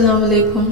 अस्सलाम वालेकुम।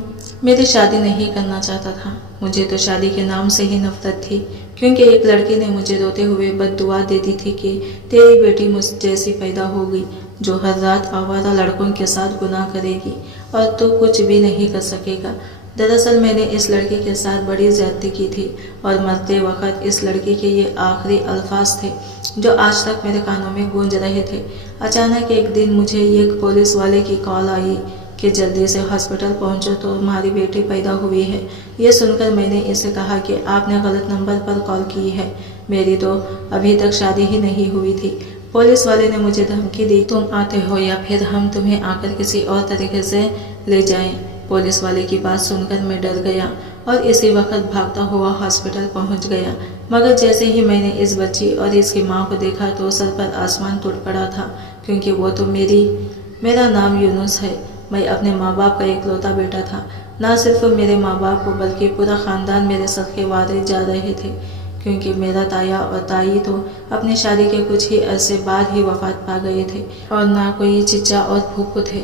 मेरी शादी नहीं करना चाहता था। मुझे तो शादी के नाम से ही नफरत थी, क्योंकि एक लड़की ने मुझे रोते हुए बद्दुआ दे दी थी कि तेरी बेटी मुझ जैसी पैदा होगी जो हर रात आवारा लड़कों के साथ गुनाह करेगी और तू कुछ भी नहीं कर सकेगा। दरअसल मैंने इस लड़की के साथ बड़ी ज्यादती की थी और मरते वक्त इस लड़की के ये आखिरी अल्फाज थे जो आज तक मेरे कानों में गूंज रहे थे। अचानक एक दिन मुझे एक पुलिस वाले की कॉल आई कि जल्दी से हॉस्पिटल पहुंचो तो तुम्हारी बेटी पैदा हुई है। ये सुनकर मैंने इसे कहा कि आपने गलत नंबर पर कॉल की है, मेरी तो अभी तक शादी ही नहीं हुई थी। पुलिस वाले ने मुझे धमकी दी, तुम आते हो या फिर हम तुम्हें आकर किसी और तरीके से ले जाएं। पुलिस वाले की बात सुनकर मैं डर गया और इसी वक्त भागता हुआ हॉस्पिटल पहुंच गया। मगर जैसे ही मैंने इस बच्ची और इसकी माँ को देखा तो सर पर आसमान टूट पड़ा था, क्योंकि वो तो मेरा नाम यूनुस है। मैं अपने माँ बाप का इकलौता बेटा था। ना सिर्फ मेरे माँ बाप को बल्कि पूरा ख़ानदान मेरे सदक़े वारे जा रहे थे, क्योंकि मेरा ताया और ताई तो अपनी शादी के कुछ ही अरसे बाद ही वफात पा गए थे और ना कोई चिचा और फूफू थे।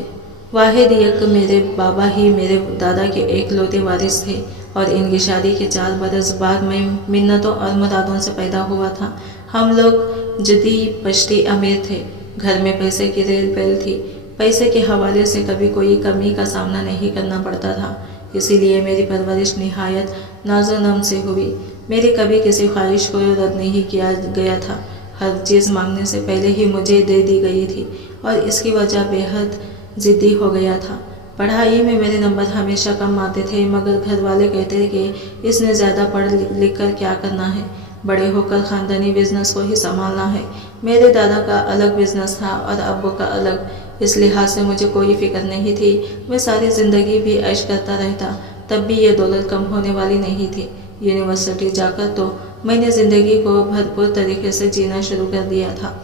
वाहिद एक मेरे बाबा ही मेरे दादा के इकलौते वारिस थे और इनकी शादी के 4 बरस बाद मैं मिन्नतों और मुरादों से पैदा हुआ था। हम लोग जदी पश्ती अमीर थे। घर में पैसे की रेल पेल थी। पैसे के हवाले से कभी कोई कमी का सामना नहीं करना पड़ता था, इसीलिए मेरी परवरिश निहायत नाज़ो नम से हुई। मेरी कभी किसी ख्वाहिश को रद्द नहीं किया गया था। हर चीज़ मांगने से पहले ही मुझे दे दी गई थी और इसकी वजह बेहद ज़िद्दी हो गया था। पढ़ाई में मेरे नंबर हमेशा कम आते थे, मगर घर वाले कहते कि इसने ज़्यादा पढ़ लिख कर क्या करना है, बड़े होकर ख़ानदानी बिजनेस को ही संभालना है। मेरे दादा का अलग बिजनेस था और अब्बू का अलग, इस लिहाज से मुझे कोई फिक्र नहीं थी। मैं सारी ज़िंदगी भी ऐश करता रहता, तब भी ये दौलत कम होने वाली नहीं थी। यूनिवर्सिटी जाकर तो मैंने ज़िंदगी को भरपूर तरीके से जीना शुरू कर दिया था।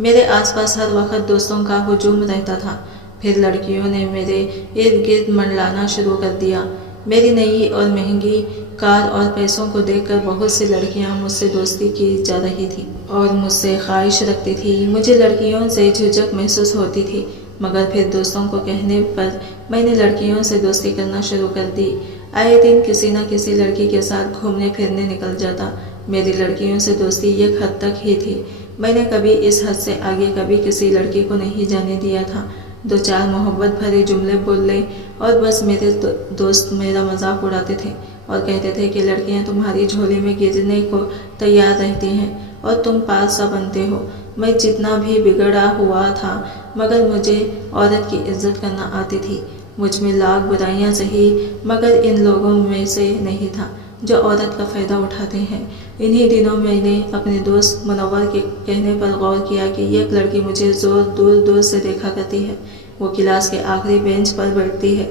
मेरे आसपास हर वक्त दोस्तों का हुजूम रहता था। फिर लड़कियों ने मेरे इर्द गिर्द मंडलाना शुरू कर दिया। मेरी नई और महंगी कार और पैसों को देखकर बहुत सी लड़कियां मुझसे दोस्ती की जा रही थी और मुझसे ख्वाहिश रखती थी। मुझे लड़कियों से झिझक महसूस होती थी, मगर फिर दोस्तों को कहने पर मैंने लड़कियों से दोस्ती करना शुरू कर दी। आए दिन किसी न किसी लड़की के साथ घूमने फिरने निकल जाता। मेरी लड़कियों से दोस्ती एक हद तक ही थी। मैंने कभी इस हद से आगे कभी किसी लड़की को नहीं जाने दिया था। 2-4 मोहब्बत भरे जुमले बोल ले और बस मेरे दोस्त मेरा मजाक उड़ाते थे और कहते थे कि लड़कियां तुम्हारी झोली में गिरने को तैयार रहती हैं और तुम पास सा बनते हो। मैं जितना भी बिगड़ा हुआ था, मगर मुझे औरत की इज्जत करना आती थी। मुझ में लाख बुराइयां सही, मगर इन लोगों में से नहीं था जो औरत का फ़ायदा उठाते हैं। इन्हीं दिनों मैंने अपने दोस्त मुनव्वर के कहने पर गौर किया कि एक लड़की मुझे दूर दूर से देखा करती है। वो क्लास के आखिरी बेंच पर बैठती है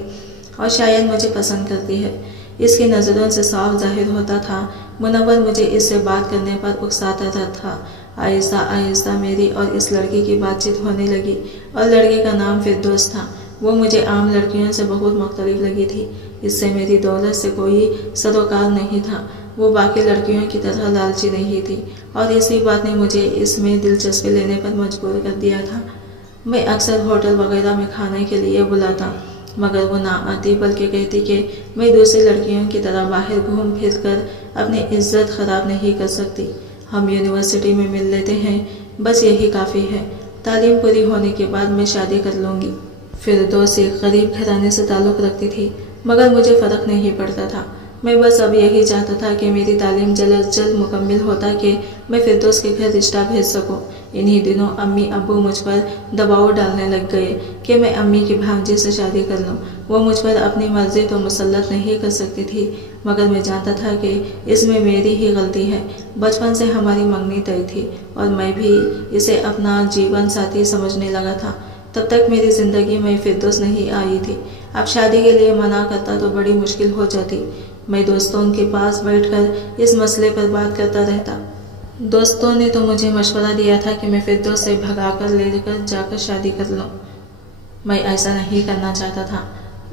और शायद मुझे पसंद करती है। इसकी नज़रों से साफ जाहिर होता था। मुनव्वर मुझे इससे बात करने पर उकसाता था। आहिस्ता आहिस्ता मेरी और इस लड़की की बातचीत होने लगी और लड़के का नाम फिरदौस था। वो मुझे आम लड़कियों से बहुत मुख्तलिफ लगी थी। इससे मेरी दौलत से कोई सरोकार नहीं था। वो बाकी लड़कियों की तरह लालची नहीं थी और इसी बात ने मुझे इसमें दिलचस्पी लेने पर मजबूर कर दिया था। मैं अक्सर होटल वगैरह में खाने के लिए बुलाता, मगर वो ना आती, बल्कि कहती कि मैं दूसरी लड़कियों की तरह बाहर घूम फिर कर अपनी इज्जत ख़राब नहीं कर सकती। हम यूनिवर्सिटी में मिल लेते हैं, बस यही काफ़ी है। तालीम पूरी होने के बाद मैं शादी कर लूँगी। फिरदौस एक गरीब घराने से ताल्लुक़ रखती थी, मगर मुझे फ़र्क नहीं पड़ता था। मैं बस अब यही चाहता था कि मेरी तालीम जल्द अज जल्द मुकम्मल होता कि मैं फिरदौस के घर रिश्ता भेज सकूं। इन्हीं दिनों अम्मी अब्बू मुझ पर दबाव डालने लग गए कि मैं अम्मी की भांजी से शादी कर लूं। वो मुझ पर अपनी मर्जी तो मुसल्लत नहीं कर सकती थी, मगर मैं जानता था कि इसमें मेरी ही गलती है। बचपन से हमारी मंगनी तय थी और मैं भी इसे अपना जीवन साथी समझने लगा था। तब तक मेरी ज़िंदगी में फिरदौस नहीं आई थी। अब शादी के लिए मना करता तो बड़ी मुश्किल हो जाती। मैं दोस्तों के पास बैठकर इस मसले पर बात करता रहता। दोस्तों ने तो मुझे मशवरा दिया था कि मैं फिरदौस से भगाकर लेकर जाकर शादी कर लूं। मैं ऐसा नहीं करना चाहता था।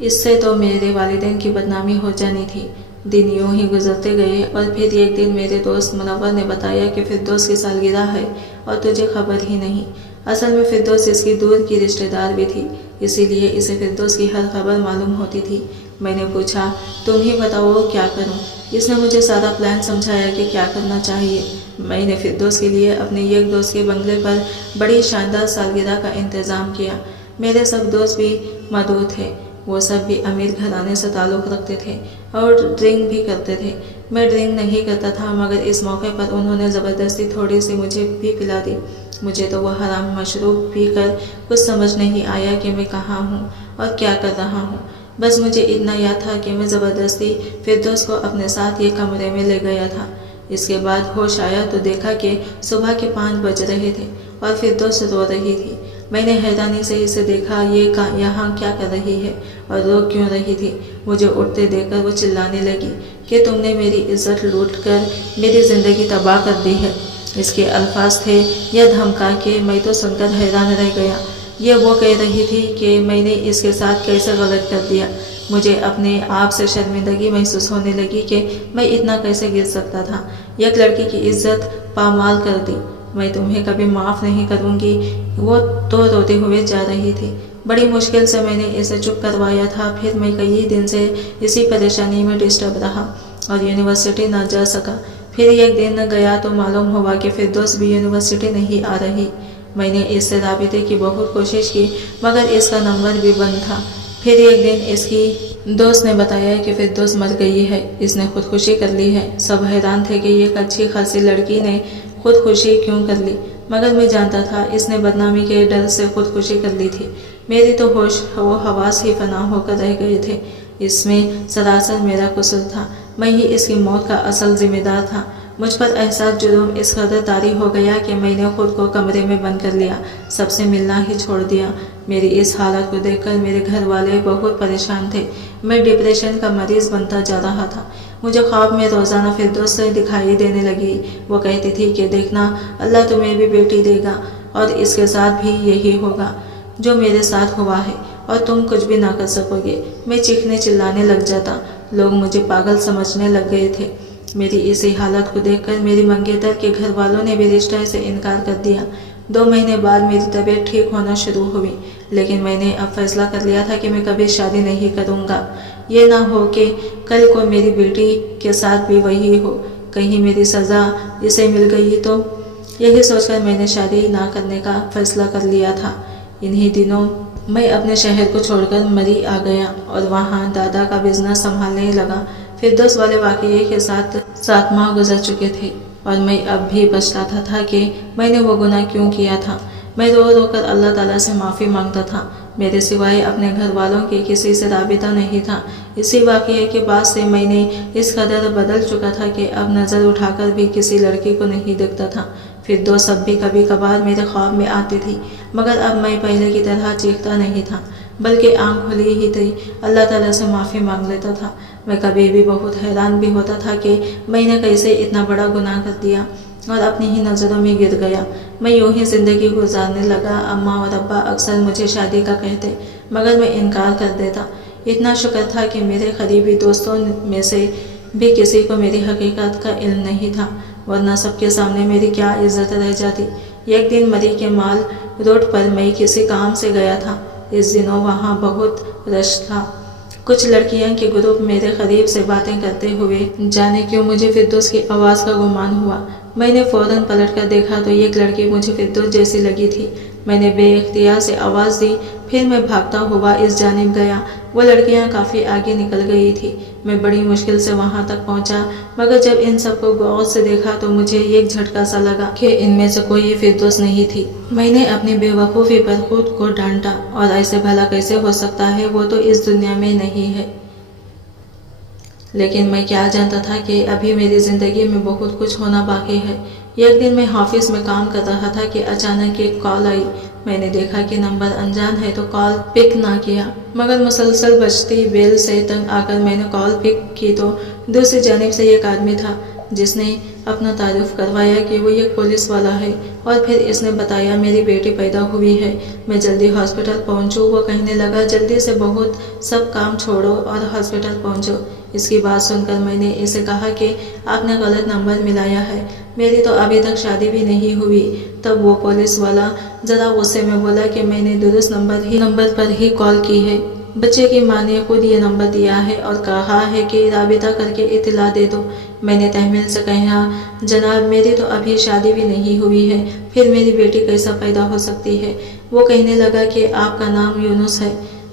इससे तो मेरे वालिदैन की बदनामी हो जानी थी। दिन यूं ही गुजरते गए और फिर एक दिन मेरे दोस्त मुनव्वर ने बताया कि फिरदौस की सालगिरह है और तुझे खबर ही नहीं। असल में फिरदौस इसकी दूर की रिश्तेदार भी थी। इसी लिए इसे फिरदौस की हर खबर मालूम होती थी। मैंने पूछा, तुम ही बताओ क्या करूं? इसने मुझे सारा प्लान समझाया कि क्या करना चाहिए। मैंने फिरदौस के लिए अपने एक दोस्त के बंगले पर बड़ी शानदार सालगिरह का इंतज़ाम किया। मेरे सब दोस्त भी मदऊ थे। वो सब भी अमीर घराने से ताल्लुक़ रखते थे और ड्रिंक भी करते थे। मैं ड्रिंक नहीं करता था, मगर इस मौके पर उन्होंने ज़बरदस्ती थोड़ी सी मुझे भी पिला दी। मुझे तो वह हराम मशरूब पी कर कुछ समझ नहीं आया कि मैं कहाँ हूँ और क्या कर रहा हूँ। बस मुझे इतना याद था कि मैं ज़बरदस्ती फिरदौस को अपने साथ एक कमरे में ले गया था। इसके बाद होश आया तो देखा कि सुबह के 5 बज रहे थे और फिरदौस रो रही थी। मैंने हैरानी से इसे देखा, ये यहाँ क्या कर रही है और रो क्यों रही थी। मुझे उठते देखकर वो चिल्लाने लगी कि तुमने मेरी इज्जत लूट कर मेरी ज़िंदगी तबाह कर दी है। इसके अल्फाज थे या धमका के मैं तो सुनकर हैरान रह गया। ये वो कह रही थी कि मैंने इसके साथ कैसे गलत कर दिया। मुझे अपने आप से शर्मिंदगी महसूस होने लगी कि मैं इतना कैसे गिर सकता था। एक लड़की की इज्जत पामाल कर दी। मैं तुम्हें कभी माफ़ नहीं करूँगी। वो तो रोते हुए जा रही थी। बड़ी मुश्किल से मैंने इसे चुप करवाया था। फिर मैं कई दिन से इसी परेशानी में डिस्टर्ब रहा और यूनिवर्सिटी न जा सका। फिर एक दिन गया तो मालूम हुआ कि फिरदौस भी यूनिवर्सिटी नहीं आ रही। मैंने इससे राबिते की बहुत कोशिश की, मगर इसका नंबर भी बंद था। फिर एक दिन इसकी दोस्त ने बताया कि फिरदौस मर गई है, इसने खुदकुशी कर ली है। सब हैरान थे कि एक अच्छी खासी लड़की ने खुदकुशी क्यों कर ली, मगर मैं जानता था इसने बदनामी के डर से खुदकुशी कर ली थी। मेरी तो होश व हवास ही फना होकर रह गए थे। इसमें सरासर मेरा कसूर था। मैं ही इसकी मौत का असल जिम्मेदार था। मुझ पर एहसास जुर्म इस कदर तारी हो गया कि मैंने खुद को कमरे में बंद कर लिया, सबसे मिलना ही छोड़ दिया। मेरी इस हालत को देखकर मेरे घर वाले बहुत परेशान थे। मैं डिप्रेशन का मरीज बनता जा रहा था। मुझे ख्वाब में रोज़ाना फिरदौस से दिखाई देने लगी। वो कहती थी कि देखना, अल्लाह तुम्हें भी बेटी देगा और इसके साथ भी यही होगा जो मेरे साथ हुआ है और तुम कुछ भी ना कर सकोगे। मैं चीखने चिल्लाने लग जाता। लोग मुझे पागल समझने लग गए थे। मेरी इसी हालत को देखकर मेरी मंगेतर के घर वालों ने भी रिश्ते से इनकार कर दिया। 2 महीने बाद मेरी तबीयत ठीक होना शुरू हुई, लेकिन मैंने अब फैसला कर लिया था कि मैं कभी शादी नहीं करूँगा। ये ना हो कि कल को मेरी बेटी के साथ भी वही हो। कहीं मेरी सज़ा इसे मिल गई तो। यही सोचकर मैंने शादी ना करने का फैसला कर लिया था। इन्हीं दिनों मैं अपने शहर को छोड़कर मरी आ गया और वहाँ दादा का बिजनेस संभालने लगा। फिरदौस वाले वाक़ये के साथ 7 माह गुजर चुके थे और मैं अब भी पछताता था कि मैंने वो गुनाह क्यों किया था। मैं रो रो कर अल्लाह ताला से माफ़ी मांगता था। मेरे सिवाय अपने घर वालों के किसी से राबिता नहीं था। इसी वाक़ये के बाद से मैंने इस कदर बदल चुका था कि अब नज़र उठाकर भी किसी लड़की को नहीं देखता था। फिरदौस अब भी कभी कभार मेरे ख्वाब में आती थी, मगर अब मैं पहले की तरह चीखता नहीं था, बल्कि आँख खुली ही थी अल्लाह ताला से माफ़ी मांग लेता था। मैं कभी भी बहुत हैरान भी होता था कि मैंने कैसे इतना बड़ा गुनाह कर दिया और अपनी ही नज़रों में गिर गया। मैं यूं ही ज़िंदगी गुजारने लगा। अम्मा और अब्बा अक्सर मुझे शादी का कहते, मगर मैं इनकार कर देता। इतना शुक्र था कि मेरे करीबी दोस्तों में से भी किसी को मेरी हकीकत का इल्म नहीं था, वरना सबके सामने मेरी क्या इज्जत रह जाती। एक दिन मरी के माल रोड पर मैं किसी काम से गया था। इस दिनों वहाँ बहुत रश था। कुछ लड़कियां के ग्रुप मेरे करीब से बातें करते हुए, जाने क्यों मुझे फिरदौस की आवाज़ का गुमान हुआ। मैंने फ़ौरन पलट कर देखा तो एक लड़की मुझे फिरदौस जैसी लगी थी। मैंने बेइख्तियार से आवाज़ दी। फिर मैं भागता हुआ इस जानिब गया। वो लड़कियां काफ़ी आगे निकल गई थी। मैं बड़ी मुश्किल से वहां तक पहुंचा, मगर जब इन सबको गौर से देखा तो मुझे एक झटका सा लगा कि इनमें से कोई फिरदौस नहीं थी। मैंने अपनी बेवकूफ़ी पर खुद को डांटा, और ऐसे भला कैसे हो सकता है, वो तो इस दुनिया में नहीं है। लेकिन मैं क्या जानता था कि अभी मेरी ज़िंदगी में बहुत कुछ होना बाकी है। एक दिन मैं ऑफिस में काम कर रहा था कि अचानक एक कॉल आई। मैंने देखा कि नंबर अनजान है तो कॉल पिक ना किया, मगर मुसलसल बजती बेल से तंग आकर मैंने कॉल पिक की तो दूसरी जानिब से एक आदमी था जिसने अपना तारुफ करवाया कि वो एक पुलिस वाला है और फिर इसने बताया मेरी बेटी पैदा हुई है, मैं जल्दी हॉस्पिटल पहुंचूं। वो कहने लगा जल्दी से बहुत सब काम छोड़ो और हॉस्पिटल पहुंचो। इसकी बात सुनकर मैंने इसे कहा कि आपने गलत नंबर मिलाया है, मेरी तो अभी तक शादी भी नहीं हुई। तब वो पुलिस वाला ज़रा गुस्से में बोला कि मैंने दुरुस्त नंबर पर ही कॉल की है। बच्चे की माँ ने खुद ये नंबर दिया है और कहा है कि राबिता करके इत्तला दे दो। मैंने तहमील से कहा जनाब मेरी तो अभी शादी भी नहीं हुई है, फिर मेरी बेटी कैसा पैदा हो सकती है। वो कहने लगा कि आपका नाम यूनुस है,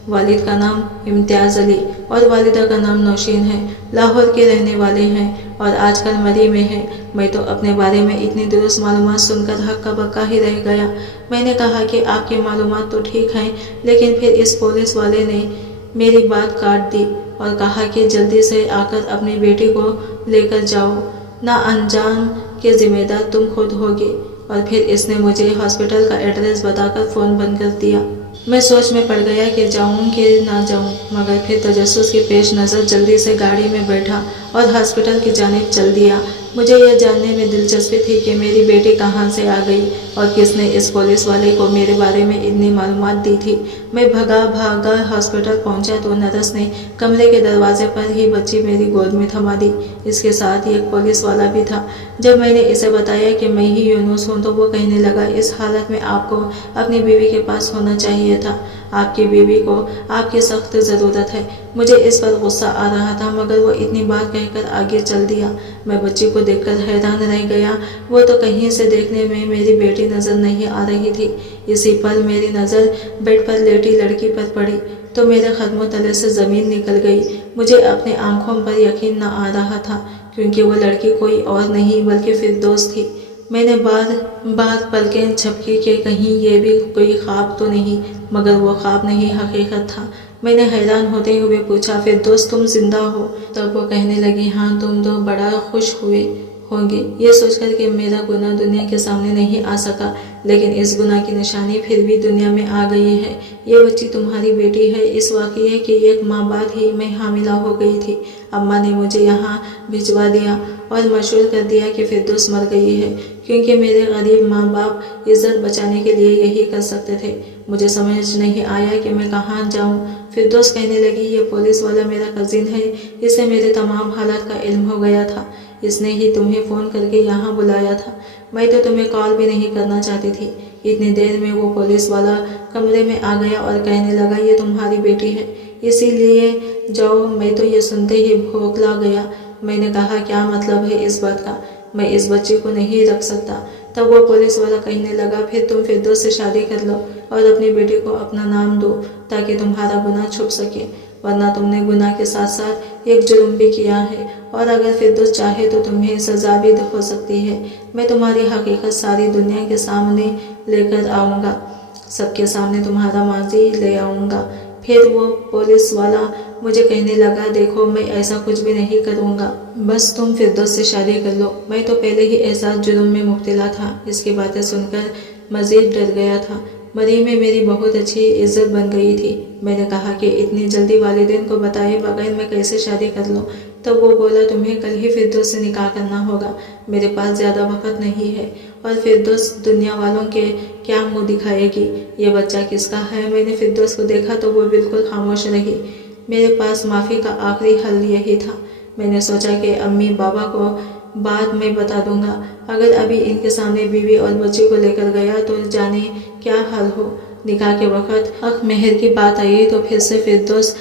वालिद का नाम इम्तियाज़ अली और वालिदा का नाम नौशीन है, लाहौर के रहने वाले हैं और आजकल मरी में हैं। मैं तो अपने बारे में इतनी दुरुस्त मालूमात सुनकर हक्का बक्का ही रह गया। मैंने कहा कि आपकी मालूमात तो ठीक हैं, लेकिन फिर इस पुलिस वाले ने मेरी बात काट दी और कहा कि जल्दी से आकर अपनी बेटी को लेकर जाओ, ना अनजान के जिम्मेदार तुम खुद होगे। और फिर इसने मुझे हॉस्पिटल का एड्रेस बताकर फ़ोन बंद कर दिया। मैं सोच में पड़ गया कि जाऊं कि ना जाऊं, मगर फिर तजस्सुस की पेश नज़र जल्दी से गाड़ी में बैठा और हॉस्पिटल की जानिब चल दिया। मुझे यह जानने में दिलचस्पी थी कि मेरी बेटी कहाँ से आ गई और किसने इस पुलिस वाले को मेरे बारे में इतनी मालूमात दी थी। मैं भागा हॉस्पिटल पहुंचा तो नर्स ने कमरे के दरवाजे पर ही बच्ची मेरी गोद में थमा दी। इसके साथ ही एक पुलिस वाला भी था। जब मैंने इसे बताया कि मैं ही यूनुस हूँ तो वो कहने लगा इस हालत में आपको अपनी बीवी के पास होना चाहिए था, आपकी बीवी को आपकी सख्त ज़रूरत है। मुझे इस पर गुस्सा आ रहा था, मगर वो इतनी बात कहकर आगे चल दिया। मैं बच्ची को देखकर हैरान रह गया। वो तो कहीं से देखने में मेरी बेटी नज़र नहीं आ रही थी। इसी पल मेरी नज़र बेड पर लेटी लड़की पर पड़ी तो मेरे कदमों तले से ज़मीन निकल गई। मुझे अपने आंखों पर यकीन न आ रहा था, क्योंकि वो लड़की कोई और नहीं बल्कि फिरदौस थी। मैंने बार पलकें झपकी कि कहीं ये भी कोई ख्वाब तो नहीं, मगर वो ख्वाब नहीं हकीकत था। मैंने हैरान होते हुए पूछा फिरदौस तुम जिंदा हो? तब वो कहने लगी हाँ, तुम तो बड़ा खुश हुए होंगे ये सोचकर कि मेरा गुनाह दुनिया के सामने नहीं आ सका, लेकिन इस गुनाह की निशानी फिर भी दुनिया में आ गई है। ये बच्ची तुम्हारी बेटी है। इस वाक़ये के एक माह बाद ही मैं हामिला हो गई थी। अम्मा ने मुझे यहाँ भिजवा दिया और मशहूर कर दिया कि फिरदौस मर गई है, क्योंकि मेरे गरीब माँ बाप इज्जत बचाने के लिए यही कर सकते थे। मुझे समझ नहीं आया कि मैं कहाँ जाऊँ। फिरदौस कहने लगी ये पुलिस वाला मेरा कज़िन है, इसे मेरे तमाम हालात का इल्म हो गया था। इसने ही तुम्हें फ़ोन करके यहाँ बुलाया था। मैं तो तुम्हें कॉल भी नहीं करना चाहती थी। इतनी देर में वो पुलिस वाला कमरे में आ गया और कहने लगा ये तुम्हारी बेटी है, इसीलिए जाओ। मैं तो ये सुनते ही भौंकला गया। मैंने कहा क्या मतलब है इस बात का, मैं इस बच्चे को नहीं रख सकता। तब वो पुलिस वाला कहने लगा फिर तुम फिरदौस से शादी कर लो और अपनी बेटी को अपना नाम दो, ताकि तुम्हारा गुनाह छुप सके, वरना तुमने गुनाह के साथ साथ एक जुर्म भी किया है और अगर फिरदौस चाहे तो तुम्हें सज़ा भी हो सकती है। मैं तुम्हारी हकीकत सारी दुनिया के सामने लेकर आऊँगा, सबके सामने तुम्हारा माजी ले आऊँगा। फिर वो पुलिस वाला मुझे कहने लगा देखो मैं ऐसा कुछ भी नहीं करूँगा, बस तुम फिरदौस से शादी कर लो। मैं तो पहले ही ऐसा जुर्म में मुब्तला था। इसकी बातें सुनकर मज़ीद डर गया था। मरी में मेरी बहुत अच्छी इज्जत बन गई थी। मैंने कहा कि इतनी जल्दी वालिदैन को बताए बगैर मैं कैसे शादी कर लूँ। तब वो बोला तुम्हें कल ही फिरदौस से निकाह करना होगा, मेरे पास ज़्यादा वक्त नहीं है और फिरदौस दुनिया वालों के क्या मुँह दिखाएगी। ये बच्चा किसका है? मैंने फिरदौस को देखा तो वो बिल्कुल खामोश रही। मेरे पास माफ़ी का आखिरी हल यही था। मैंने सोचा कि अम्मी बाबा को बाद में बता दूंगा। अगर अभी इनके सामने बीवी और बच्चे को लेकर गया तो जाने क्या हाल हो। निकाह के वक्त मेहर की बात आई तो फिर से फिरदौस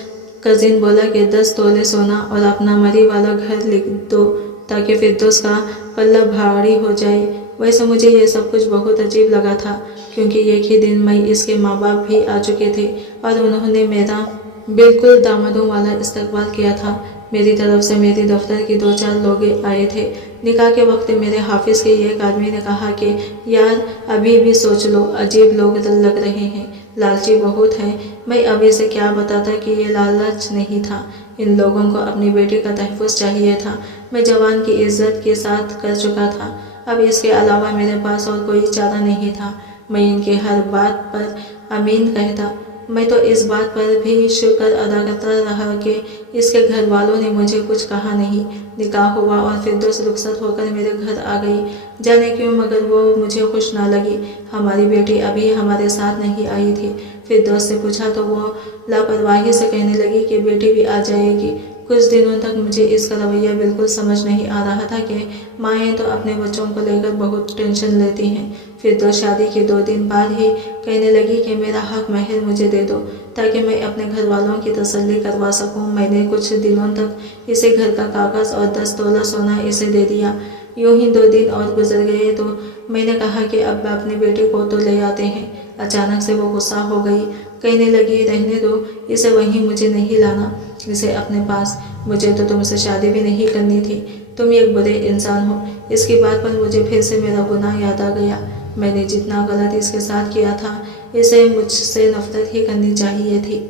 कज़िन बोला कि 10 तोले सोना और अपना मरी वाला घर लिख दो, ताकि फिरदौस का पल्ला भारी हो जाए। वैसे मुझे ये सब कुछ बहुत अजीब लगा था, क्योंकि एक ही दिन में इसके माँ बाप भी आ चुके थे और उन्होंने मेरा बिल्कुल दामादों वाला इस्तकबाल किया था। मेरी तरफ से मेरे दफ्तर की 2-4 लोग आए थे। निकाह के वक्त मेरे हाफिज़ के एक आदमी ने कहा कि यार अभी भी सोच लो, अजीब लोग लग रहे हैं, लालची बहुत हैं। मैं अभी से क्या बताता कि ये लालच नहीं था, इन लोगों को अपनी बेटी का तहफ़्फ़ुज़ चाहिए था। मैं जवान की इज्जत के साथ कर चुका था, अब इसके अलावा मेरे पास और कोई चारा नहीं था। मैं इनके हर बात पर अमीन कहता। मैं तो इस बात पर भी शुक्र अदा करता रहा कि इसके घर वालों ने मुझे कुछ कहा नहीं। निकाह हुआ और फिरदौस रुखसत होकर मेरे घर आ गई। जाने क्यों मगर वो मुझे खुश ना लगी। हमारी बेटी अभी हमारे साथ नहीं आई थी। फिरदौस से पूछा तो वो लापरवाही से कहने लगी कि बेटी भी आ जाएगी। कुछ दिनों तक मुझे इसका रवैया बिल्कुल समझ नहीं आ रहा था कि माएँ तो अपने बच्चों को लेकर बहुत टेंशन लेती हैं। फिरदौस शादी के 2 दिन बाद ही कहने लगी कि मेरा हक महर मुझे दे दो ताकि मैं अपने घर वालों की तसल्ली करवा सकूं। मैंने कुछ दिनों तक इसे घर का कागज़ और 10 तोला सोना इसे दे दिया। यूं ही 2 दिन और गुजर गए तो मैंने कहा कि अब अपनी बेटी को तो ले आते हैं। अचानक से वो गुस्सा हो गई। कहने लगी रहने दो इसे, वहीं मुझे नहीं लाना इसे अपने पास। मुझे तो तुमसे शादी भी नहीं करनी थी। तुम एक बुरे इंसान हो। इसकी बात पर मुझे फिर से मेरा गुनाह याद आ गया। मैंने जितना गलत इसके साथ किया था इसे मुझसे नफरत ही करनी चाहिए थी।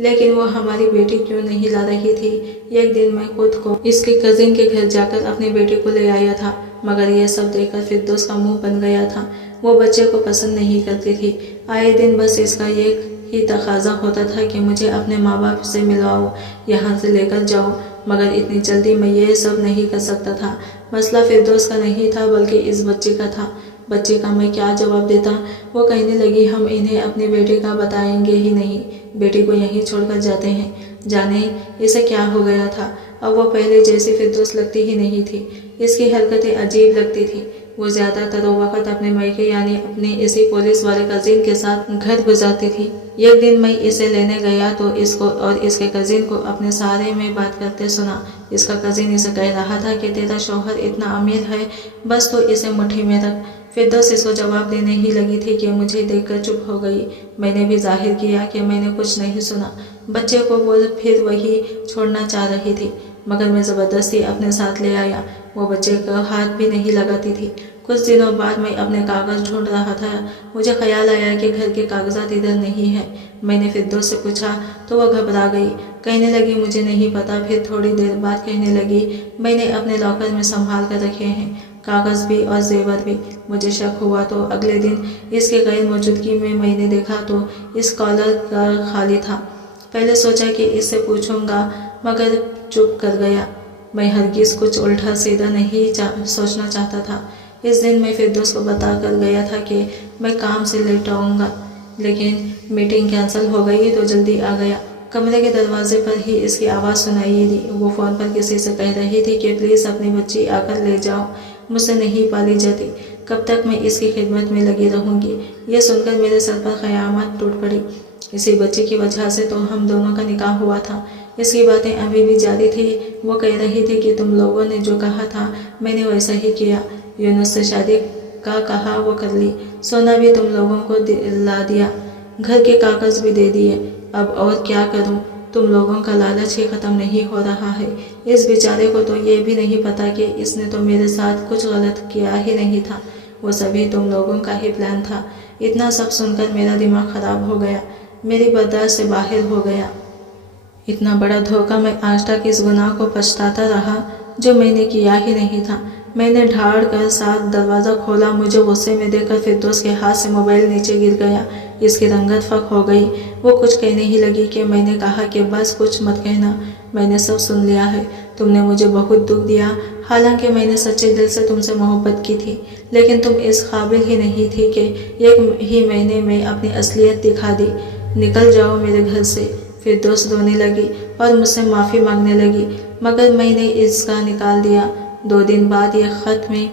लेकिन वो हमारी बेटी क्यों नहीं ला रही थी। एक दिन मैं खुद को इसके कजिन के घर जाकर अपनी बेटी को ले आया था, मगर यह सब देखकर फिरदौस का मुंह बन गया था। वो बच्चे को पसंद नहीं करती थी। आए दिन बस इसका एक ही तकाजा होता था कि मुझे अपने माँ बाप से मिलवाओ, यहाँ से लेकर जाओ, मगर इतनी जल्दी मैं ये सब नहीं कर सकता था। मसला फिरदौस का नहीं था बल्कि इस बच्चे का था। बच्चे का मैं क्या जवाब देता। वो कहने लगी हम इन्हें अपनी बेटी का बताएंगे ही नहीं, बेटी को यहीं छोड़कर जाते हैं। जाने इसे क्या हो गया था। अब वो पहले जैसी फिरदौस लगती ही नहीं थी। इसकी हरकतें अजीब लगती थी। वो ज़्यादातर वक्त अपने मायके यानी अपने इसी पुलिस वाले कजिन के साथ घर गुजारती थी। एक दिन मैं इसे लेने गया तो इसको और इसके कजिन को अपने सारे में बात करते सुना। इसका कजिन इसे कह रहा था कि तेरा शौहर इतना अमीर है, बस तो इसे मुट्ठी में रख। फिरदौस इसको जवाब देने ही लगी थी कि मुझे देखकर चुप हो गई। मैंने भी जाहिर किया कि मैंने कुछ नहीं सुना। बच्चे को वो फिर वही छोड़ना चाह रही थी, मगर मैं ज़बरदस्ती अपने साथ ले आया। वो बच्चे का हाथ भी नहीं लगाती थी। कुछ दिनों बाद मैं अपने कागज़ ढूंढ रहा था। मुझे ख्याल आया कि घर के कागजात इधर नहीं है। मैंने फिरदौस से पूछा तो वह घबरा गई। कहने लगी मुझे नहीं पता। फिर थोड़ी देर बाद कहने लगी मैंने अपने लॉकर में संभाल कर रखे हैं, कागज़ भी और जेवर भी। मुझे शक हुआ तो अगले दिन इसके गैर मौजूदगी में मैंने देखा तो इस कॉलर का खाली था। पहले सोचा कि इससे पूछूंगा, मगर चुप कर गया। मैं हरगिज़ कुछ उल्टा सीधा नहीं सोचना चाहता था। इस दिन मैं फिरदौस को बता कर गया था कि मैं काम से लेट आऊँगा, लेकिन मीटिंग कैंसिल हो गई तो जल्दी आ गया। कमरे के दरवाजे पर ही इसकी आवाज़ सुनाई दी। वो फ़ोन पर किसी से कह रही थी कि प्लीज़ अपनी बच्ची आकर ले जाओ, मुझसे नहीं पाली जाती। कब तक मैं इसकी खिदमत में लगी रहूँगी। यह सुनकर मेरे सर पर क़यामत टूट पड़ी। इसी बच्चे की वजह से तो हम दोनों का निकाह हुआ था। इसकी बातें अभी भी जारी थी। वो कह रही थी कि तुम लोगों ने जो कहा था मैंने वैसा ही किया। यूनुस से शादी का कहा वो कर ली, सोना भी तुम लोगों को ला दिया, घर के कागज़ भी दे दिए। अब और क्या करूं। तुम लोगों का लालच ही ख़त्म नहीं हो रहा है। इस बेचारे को तो ये भी नहीं पता कि इसने तो मेरे साथ कुछ गलत किया ही नहीं था। वो सभी तुम लोगों का ही प्लान था। इतना सब सुनकर मेरा दिमाग ख़राब हो गया, मेरी बर्दाश्त से बाहर हो गया। इतना बड़ा धोखा, मैं आज तक इस गुनाह को पछताता रहा जो मैंने किया ही नहीं था। मैंने ढाड़ कर साथ दरवाज़ा खोला। मुझे गुस्से में देखकर फिरदौस के हाथ से मोबाइल नीचे गिर गया। इसकी रंगत फक हो गई। वो कुछ कहने ही लगी कि मैंने कहा कि बस कुछ मत कहना, मैंने सब सुन लिया है। तुमने मुझे बहुत दुख दिया, हालांकि मैंने सच्चे दिल से तुमसे मोहब्बत की थी, लेकिन तुम इस काबिल ही नहीं थी कि एक ही महीने में अपनी असलियत दिखा दी। निकल जाओ मेरे घर से। फिरदौस रोने लगी और मुझसे माफ़ी मांगने लगी, मगर मैंने इसका निकाल दिया। 2 दिन बाद यह ख़त में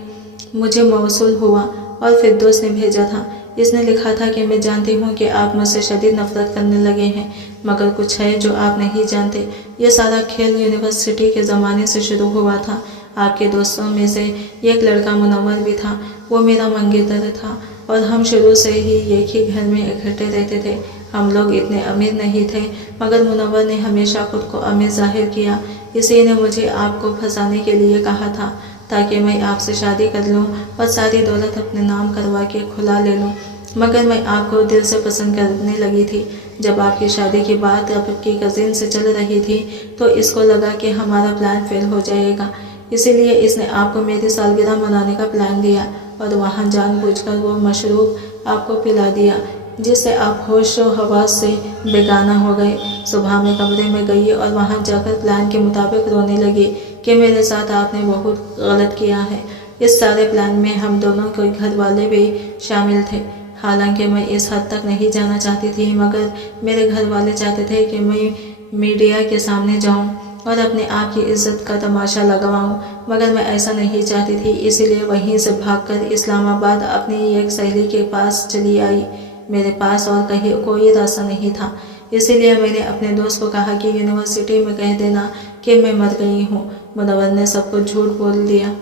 मुझे मौसूल हुआ और फिरदौस ने भेजा था। इसने लिखा था कि मैं जानती हूँ कि आप मुझसे शदीद नफरत करने लगे हैं, मगर कुछ है जो आप नहीं जानते। ये सारा खेल यूनिवर्सिटी के ज़माने से शुरू हुआ था। आपके दोस्तों में से एक लड़का मुनव्वर भी था। वो मेरा मंगेतर था और हम शुरू से ही एक ही घर में इकट्ठे रहते थे। हम लोग इतने अमीर नहीं थे, मगर मुनव्वर ने हमेशा खुद को अमीर जाहिर किया। इसी ने मुझे आपको फंसाने के लिए कहा था ताकि मैं आपसे शादी कर लूं और सारी दौलत अपने नाम करवा के खुला ले लूं। मगर मैं आपको दिल से पसंद करने लगी थी। जब आपकी शादी की बात आपकी कज़िन से चल रही थी तो इसको लगा कि हमारा प्लान फेल हो जाएगा। इसीलिए इसने आपको मेरी सालगिरह मनाने का प्लान दिया और वहाँ जानबूझकर वो मशरूब आपको पिला दिया। जिससे आप होश व हवास से बेगाना हो गए। सुबह में कमरे में गई और वहां जाकर प्लान के मुताबिक रोने लगी कि मेरे साथ आपने बहुत गलत किया है। इस सारे प्लान में हम दोनों के घर वाले भी शामिल थे। हालांकि मैं इस हद तक नहीं जाना चाहती थी, मगर मेरे घर वाले चाहते थे कि मैं मीडिया के सामने जाऊं और अपने आप की इज्जत का तमाशा लगवाऊं, मगर मैं ऐसा नहीं चाहती थी। इसीलिए वहीं से भागकर इस्लामाबाद अपनी एक सहेली के पास चली आई। मेरे पास और कहीं कोई रास्ता नहीं था, इसीलिए मैंने अपने दोस्त को कहा कि यूनिवर्सिटी में कह देना कि मैं मर गई हूँ। मुनव्वर ने सबको झूठ बोल दिया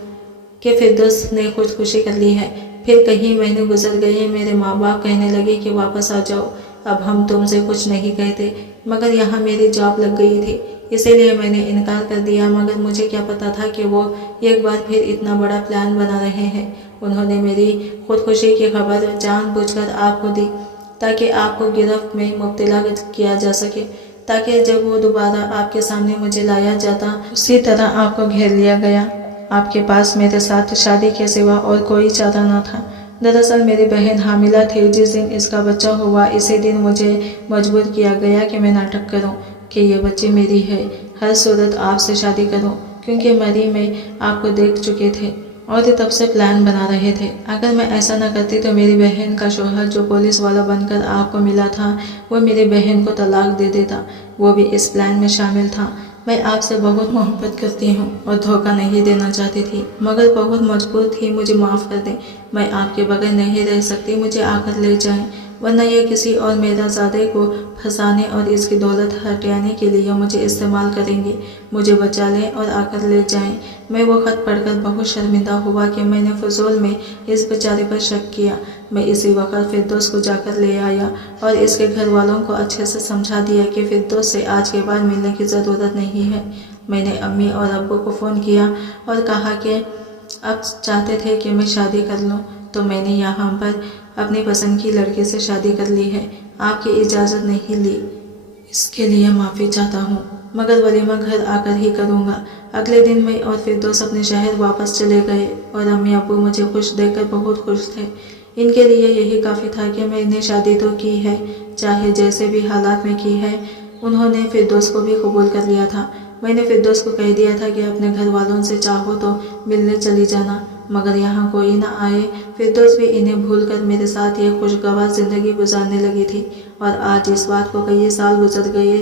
कि फिरदौस ने खुदकुशी कर ली है। फिर कई महीने गुजर गए। मेरे माँ बाप कहने लगे कि वापस आ जाओ, अब हम तुमसे कुछ नहीं कहते, मगर यहाँ मेरी जॉब लग गई थी, इसीलिए मैंने इनकार कर दिया। मगर मुझे क्या पता था कि वो एक बार फिर इतना बड़ा प्लान बना रहे हैं। उन्होंने मेरी खुदकुशी की खबर जानबूझकर आपको दी ताकि आपको गिरफ्त में मुब्तला किया जा सके, ताकि जब वो दोबारा आपके सामने मुझे लाया जाता उसी तरह आपको घेर लिया गया। आपके पास मेरे साथ शादी के सिवा और कोई चारा न था। दरअसल मेरी बहन हामिला थी। जिस दिन इसका बच्चा हुआ, इसी दिन मुझे मजबूर किया गया कि मैं नाटक करूं कि ये बच्ची मेरी है। हर सूरत आपसे शादी करूं, क्योंकि मरी में आपको देख चुके थे और तब से प्लान बना रहे थे। अगर मैं ऐसा न करती तो मेरी बहन का शौहर जो पुलिस वाला बनकर आपको मिला था, वो मेरी बहन को तलाक दे देता। वो भी इस प्लान में शामिल था। मैं आपसे बहुत मोहब्बत करती हूँ और धोखा नहीं देना चाहती थी, मगर बहुत मजबूर थी। मुझे माफ़ कर दें, मैं आपके बगैर नहीं रह सकती। मुझे आकर ले जाएं, वरना ये किसी और मेराज़ादे को फंसाने और इसकी दौलत हटियाने के लिए मुझे इस्तेमाल करेंगे। मुझे बचा लें और आकर ले जाएं। मैं वो ख़त पढ़कर बहुत शर्मिंदा हुआ कि मैंने फजूल में इस बेचारे पर शक किया। मैं इसी वक्त फिरदौस को जाकर ले आया और इसके घर वालों को अच्छे से समझा दिया कि फिरदौस से आज के बाद मिलने की ज़रूरत नहीं है। मैंने अम्मी और अब्बू को फ़ोन किया और कहा कि अब चाहते थे कि मैं शादी कर लूँ, तो मैंने यहाँ पर अपनी पसंद की लड़के से शादी कर ली है। आपकी इजाज़त नहीं ली, इसके लिए माफ़ी चाहता हूँ, मगर वलीमा घर आकर ही करूँगा। अगले दिन मैं और फिरदौस अपने शहर वापस चले गए और अम्मी अब्बू मुझे खुश देखकर बहुत खुश थे। इनके लिए यही काफ़ी था कि मैंने शादी तो की है, चाहे जैसे भी हालात में की है। उन्होंने फिरदौस को भी कबूल कर लिया था। मैंने फिरदौस को कह दिया था कि अपने घर वालों से चाहो तो मिलने चली जाना, मगर यहाँ कोई ना आए। फिरदौस भी इन्हें भूलकर मेरे साथ ये खुशगवार ज़िंदगी गुजारने लगी थी और आज इस बात को कई साल गुजर गए,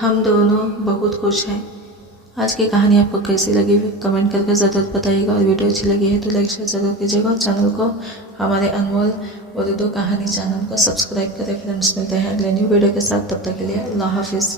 हम दोनों बहुत खुश हैं। आज की कहानी आपको कैसी लगी कमेंट करके ज़रूर बताइएगा, और वीडियो अच्छी लगी है तो लाइक शेयर ज़रूर कीजिएगा और चैनल को, हमारे अनमोल उर्दू कहानी चैनल को सब्सक्राइब करें। फ्रेंड्स, मिलते हैं अगले न्यू वीडियो के साथ, तब तक के लिए अल्लाह हाफिज़।